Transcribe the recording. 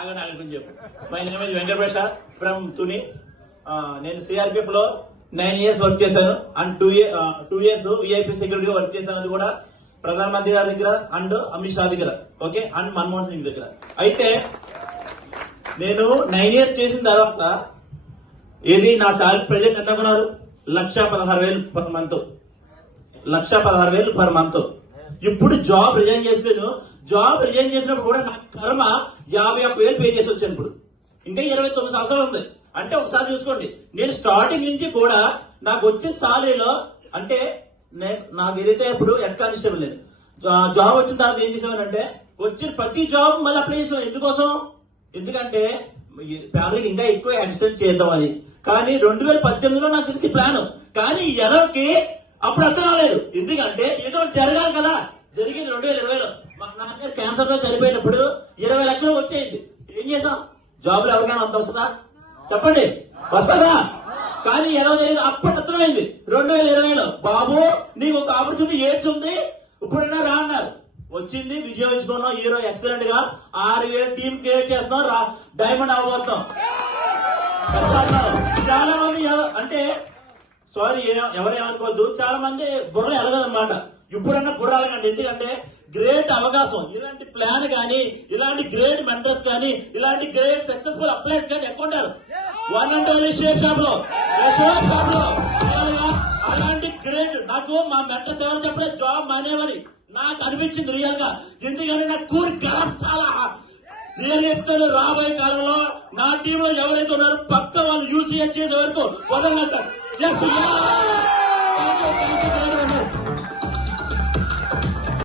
ఆగండి కొంచెం చెప్పు. My name is Venkata Prasad from Tuni. నేను సిఆర్పిఎఫ్ లో 9 years వర్క్ చేశాను అండ్ 2 years విఐపి సెక్యూరిటీగా వర్క్ చేశాను. అది కూడా ప్రధానమంత్రి గారి దగ్గర అండ్ అమిత్ షా దగ్గర, ఓకే, అండ్ మన్మోహన్ సింగ్ దగ్గర. అయితే నేను 9 years చేసిన తర్వాత ఏది నా శాలరీ ప్రజెంట్ ఎంత కొన్నారు? 1,16,000 పర్ మంత్. 1,16,000 per month. ఇప్పుడు జాబ్ రిజైన్ చేస్తాను. జాబ్ రిజైన్ చేసినప్పుడు కూడా నా కర్మ 51,000 పే చేసి వచ్చాను. ఇప్పుడు ఇంకా 29 సంవత్సరాలు ఉంది. అంటే ఒకసారి చూసుకోండి, నేను స్టార్టింగ్ నుంచి కూడా నాకు వచ్చిన సాలరీలో అంటే నాకు ఏదైతే ఇప్పుడు హెడ్ కానిస్టేబుల్ నేను జాబ్ వచ్చిన తర్వాత ఏం చేసామనంటే వచ్చిన ప్రతి జాబ్ మళ్ళీ అప్లై చేసాం. ఎందుకోసం? ఎందుకంటే ఫ్యామిలీకి ఇంకా ఎక్కువ ఎక్స్టెండ్ చేద్దాం అని. కానీ 2018లో నాకు తెలిసి ప్లాన్, కానీ ఎదవకి అప్పుడు అర్థం కాలేదు. ఎందుకంటే ఏదో జరగాలి కదా. జరిగింది 2020లో. మా నాన్నగారు క్యాన్సర్ తో చనిపోయినప్పుడు 20 లక్షలు వచ్చేది. ఏం చేద్దాం? జాబ్లో ఎవరికైనా అంత వస్తుందా? చెప్పండి, వస్తుందా? కానీ ఎలా జరిగింది అప్పుడు అర్థమైంది 2020లో. బాబు నీకు ఒక ఆపర్చునిటీ ఏడ్చుంది, ఇప్పుడైనా రా అన్నారు. వచ్చింది, విజయోగించుకున్నాం. హీరో ఎక్సలెంట్ గా 6 టీం క్రియేట్ చేస్తున్నాం, డైమండ్ అవ్వబోతాం. చాలా మంది అంటే సారీ ఎవరేమనుకోవద్దు, చాలా మంది బుర్ర ఎలగదన్నమాట. ఇప్పుడన్నా బుర్ర ఎలగండి. ఎందుకంటే గ్రేట్ అవకాశం. ఇలాంటి ప్లాన్ కానీ, ఇలాంటి గ్రేట్ మెంటర్స్ కానీ, ఇలాంటి గ్రేట్ సక్సెస్ఫుల్ అప్లైస్ కానీ ఎక్కువ ఉంటారు. 1 and only షేక్ షాప్ లో అలాంటి గ్రేట్ నాకు మా మెంటర్స్ ఎవరు చెప్పలే జాబ్ మానేమని నాకు అనిపించింది రియల్ గా. ఎందుకంటే నాకు కూరి గలం చాలా రియల్ చెప్తాను. రాబోయే కాలంలో నా టీంలో ఎవరైతే ఉన్నారో పక్క వాళ్ళు యూసీఎస్ చేసే వరకు వదలంటారు.